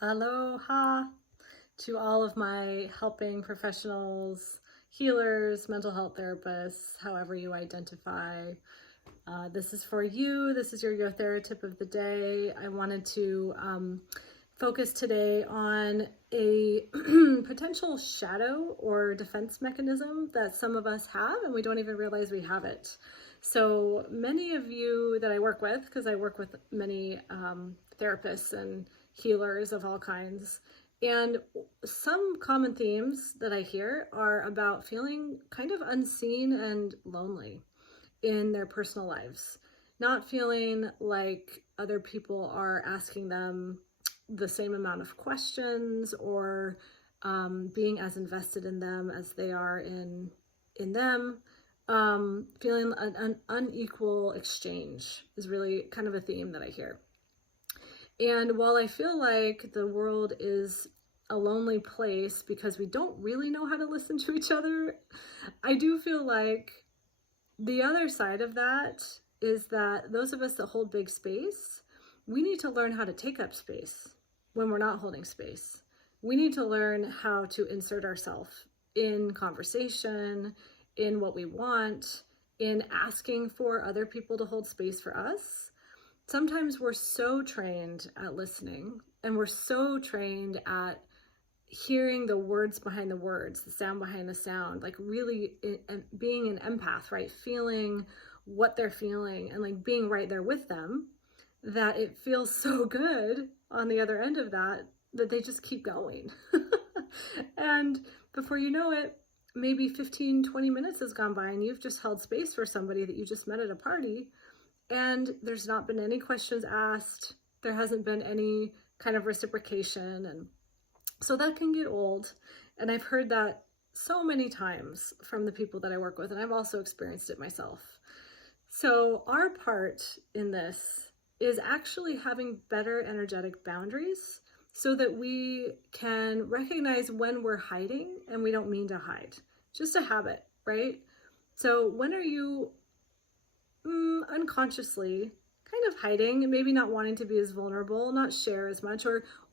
Aloha to all of my helping professionals, healers, mental health therapists, however you identify. This is for you. This is your Yothera tip of the day. I wanted to focus today on a potential shadow or defense mechanism that some of us have and we don't even realize we have it. So many of you that I work with, because I work with many therapists and healers of all kinds, and some common themes that I hear are about feeling kind of unseen and lonely in their personal lives, not feeling like other people are asking them the same amount of questions or being as invested in them as they are in them. Feeling an unequal exchange is really kind of a theme that I hear. And while I feel like the world is a lonely place because we don't really know how to listen to each other, I do feel like the other side of that is that those of us that hold big space, we need to learn how to take up space when we're not holding space. We need to learn how to insert ourselves in conversation, in what we want, in asking for other people to hold space for us. Sometimes we're so trained at listening and we're so trained at hearing the words behind the words, the sound behind the sound, like really being an empath, right? Feeling what they're feeling and like being right there with them, that it feels so good on the other end of that they just keep going. And before you know it, maybe 15-20 minutes has gone by and you've just held space for somebody that you just met at a party, and there's not been any questions asked. There hasn't been any kind of reciprocation. And so that can get old. And I've heard that so many times from the people that I work with, and I've also experienced it myself. So our part in this is actually having better energetic boundaries so that we can recognize when we're hiding and we don't mean to hide. Just a habit, right? So when are you unconsciously kind of hiding and maybe not wanting to be as vulnerable, not share as much,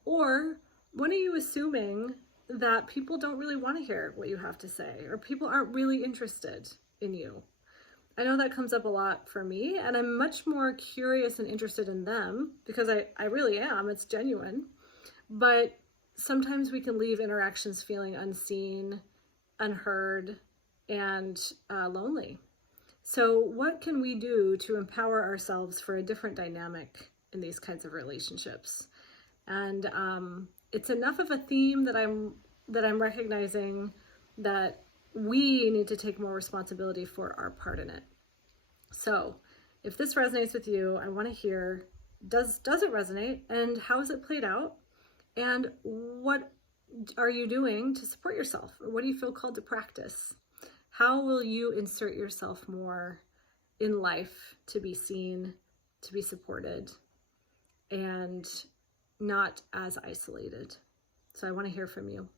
or when are you assuming that people don't really want to hear what you have to say, or people aren't really interested in you? I know that comes up a lot for me, and I'm much more curious and interested in them because I really am. It's genuine. But sometimes we can leave interactions feeling unseen, unheard, and lonely. So what can we do to empower ourselves for a different dynamic in these kinds of relationships? And it's enough of a theme that I'm recognizing that we need to take more responsibility for our part in it. So if this resonates with you, I want to hear, does it resonate, and how has it played out? And what are you doing to support yourself? Or what do you feel called to practice? How will you insert yourself more in life to be seen, to be supported, and not as isolated? So I want to hear from you.